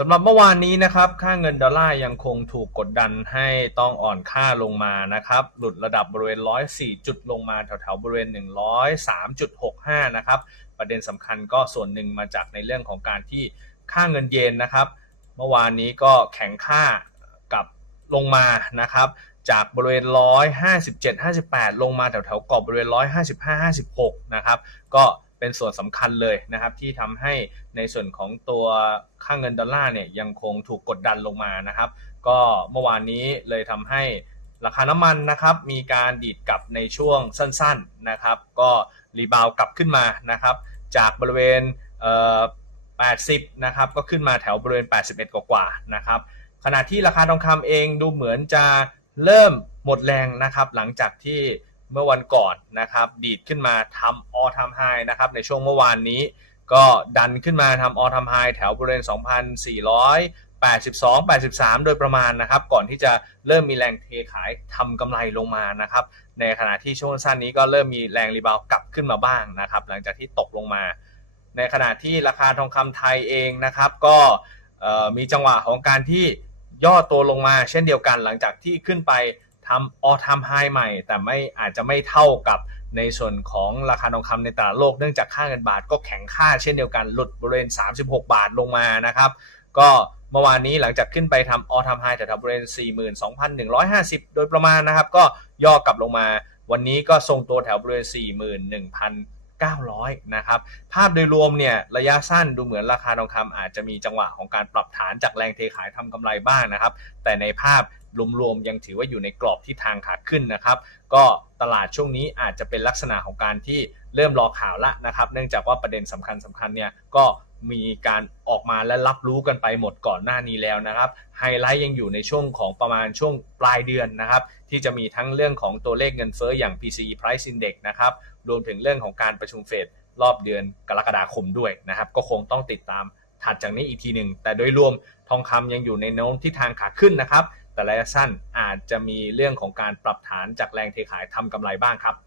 สำหรับเมื่อวานนี้นะครับ ค่าเงินดอลลาร์ยังคงถูกกดดันให้ต้องอ่อนค่าลงมานะครับ หลุดระดับบริเวณ 104 จุดลงมาแถวๆบริเวณ 103.65 นะครับ ประเด็นสำคัญก็ส่วนหนึ่งมาจากในเรื่องของการที่ค่าเงินเยนนะครับ เมื่อวานนี้ก็แข็งค่ากับลงมานะครับ จากบริเวณ 157-58 ลงมาแถวๆกรอบบริเวณ 155-56 นะครับ ก็ เป็นส่วนสำคัญเลยนะครับ ที่ทำให้ในส่วนของตัวค่าเงินดอลลาร์เนี่ยยังคงถูกกดดันลงมานะครับ ก็เมื่อวานนี้เลยทำให้ราคาน้ำมันนะครับมีการดีดกลับในช่วงสั้นๆนะครับ ก็รีบาวกลับขึ้นมานะครับ จากบริเวณเ80นะครับก็ขึ้นมาแถวบริเวณ 81 กว่าๆนะครับขณะที่ราคาทองคำเองดูเหมือนจะเริ่มหมดแรงนะครับ หลังจากที่ เมื่อวันก่อนนะครับดีดขึ้นมาทำ all time high นะครับในช่วงเมื่อวานนี้ ก็ดันขึ้นมาทำ all time high แถวบริเวณ 2,482 83 โดยประมาณนะครับ ก่อนที่จะเริ่มมีแรงเทขายทำกำไรลงมานะครับ ในขณะที่ช่วงสั้นนี้ก็เริ่มมีแรงรีบาวกลับขึ้นมาบ้างนะครับ หลังจากที่ตกลงมา ในขณะที่ราคาทองคำไทยเองนะครับ ก็มีจังหวะของการที่ย่อตัวลงมาเช่นเดียวกันหลังจากที่ขึ้นไป ทำ all time high ใหม่ แต่ไม่อาจจะไม่เท่ากับในส่วนของราคาทองคำในตลาดโลกเนื่องจากค่าเงินบาทก็แข็งค่าเช่นเดียวกันหลุดบริเวณ 36 บาทลงมานะครับ ก็เมื่อวานนี้หลังจากขึ้นไปทำ all time high แถวบริเวณ 42,150 โดยประมาณนะครับ ก็ย่อกลับลงมา วันนี้ก็ทรงตัวแถวบริเวณ 41,900 นะครับ ภาพโดยรวมเนี่ยระยะสั้นดูเหมือนราคาทองคำอาจจะมีจังหวะของการปรับฐานจากแรงเทขายทำกำไรบ้างนะครับ แต่ในภาพ รวมๆยังถือว่าอยู่ในกรอบที่ทางขาขึ้นนะครับ ก็ตลาดช่วงนี้อาจจะเป็นลักษณะของการที่เริ่มรอข่าวละนะครับ เนื่องจากว่าประเด็นสำคัญสคัญๆเนี่ยก็มีการออกมาและรับรู้กันไปหมดก่อนหน้านี้แล้วนะครับ ไฮไลท์ยังอยู่ในช่วงของประมาณช่วงปลายเดือนนะครับ ที่จะมีทั้งเรื่องของตัวเลขเงินเฟ้ออย่าง PCE Price Index นะครับ รวมถึงเรื่องของการประชุมเฟดรอบเดือนกรกฎาคมด้วยนะครับ ก็คงต้องติดตามถัดจากนี้อีกทีหนึ่ง แต่โดยรวมทองคำยังอยู่ในโน้มที่ทางขาขึ้นนะครับ แต่ระยะสั้นอาจจะมีเรื่องของการปรับฐานจากแรงเทขายทำกำไรบ้างครับ